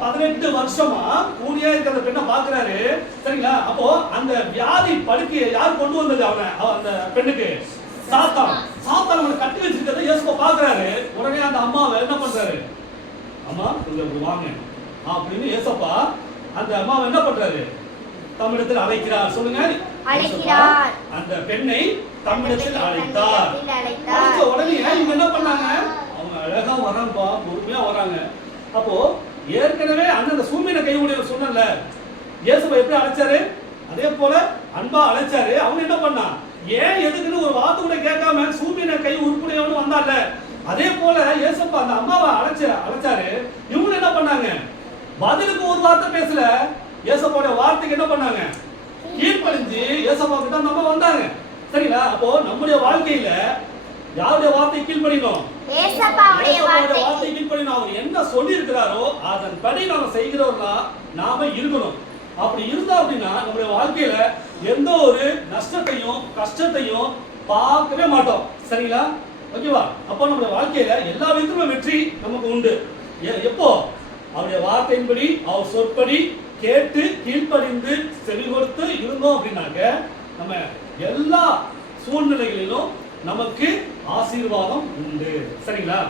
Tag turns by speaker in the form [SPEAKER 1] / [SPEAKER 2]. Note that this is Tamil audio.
[SPEAKER 1] பதினெட்டு வருஷமா கூலியா இருக்கிற பெண்ணை பாக்குறாரு சரிங்களா? அப்போ அந்த வியாதி படுக்கையை யார் கொண்டு வந்தது அவனை? அவ- அந்த பெண்ணுக்கு? சாத்தான். சாத்தான் அவனை கட்டி வச்சிருக்கிறத இயேசுப்பா பாக்குறாரு உடனே அந்த அம்மாவை என்ன பண்றாரு? அம்மா இப்படி வாங்க. அப்படின்னு ஏசப்பா அந்த அம்மாவை என்ன பண்றாரு? தம்மிடத்தில் அழைக்கிறார். சொல்லுங்க. அந்த பெண்ணை தம்மிடத்தில் அழைத்தார். உடனே இவங்க என்ன பண்ணாங்க? அவங்க அழகா வராங்கப்பா பொறுமையா வராங்க. அப்போ ஏற்கனவே அண்ணன் அந்த சூமியனை கையுடைய சொன்னல இயேசுவை எப்படி அழைச்சாரு? அதே போல அன்பா அழைச்சாரு. அவங்க என்ன பண்ணா ஏன் எதுக்குன்னு ஒரு வார்த்தை கூட கேட்காம சூமியனை கை உருப்புடையவனு வந்தால அதே போல இயேசப்பா அந்த அம்மாவை அழைச்ச அழைச்சாரு. இவங்க என்ன பண்ணாங்க? பதிலுக்கு ஒரு வார்த்தை பேசல. இயேசப்பாவோட வார்த்தைக்கு என்ன பண்ணாங்க? கீழ்ப்படிஞ்சு இயேசப்பா கிட்ட நம்ம வந்தாங்க. சரிங்களா? அப்போ நம்முடைய வாழ்க்கையில யாருடைய வார்த்தை கீழ்ப்படினோம்
[SPEAKER 2] ஏசப்பாவுடைய
[SPEAKER 1] இயேசப்பாவுடைய அவர் என்ன சொல்லியிருக்கிறாரோ அதன்படி நாம செய்கிறவர்களா நாம இருக்கணும். அப்படி இருந்தா அப்படின்னா நம்முடைய வாழ்க்கையில எந்த ஒரு நஷ்டத்தையும் கஷ்டத்தையும் பார்க்கவே மாட்டோம். சரிங்களா? ஓகேவா அப்போ நம்முடைய வாழ்க்கையில எல்லா விதத்திலும் வெற்றி நமக்கு உண்டு. எப்போ? அவருடைய வார்த்தையின்படி அவர் சொற்படி கேட்டு கீழ்ப்படிந்து செவி கொடுத்து இருந்தோம் அப்படின்னாக்க நம்ம எல்லா சூழ்நிலைகளிலும் நமக்கு ஆசீர்வாதம் உண்டு. சரிங்களா?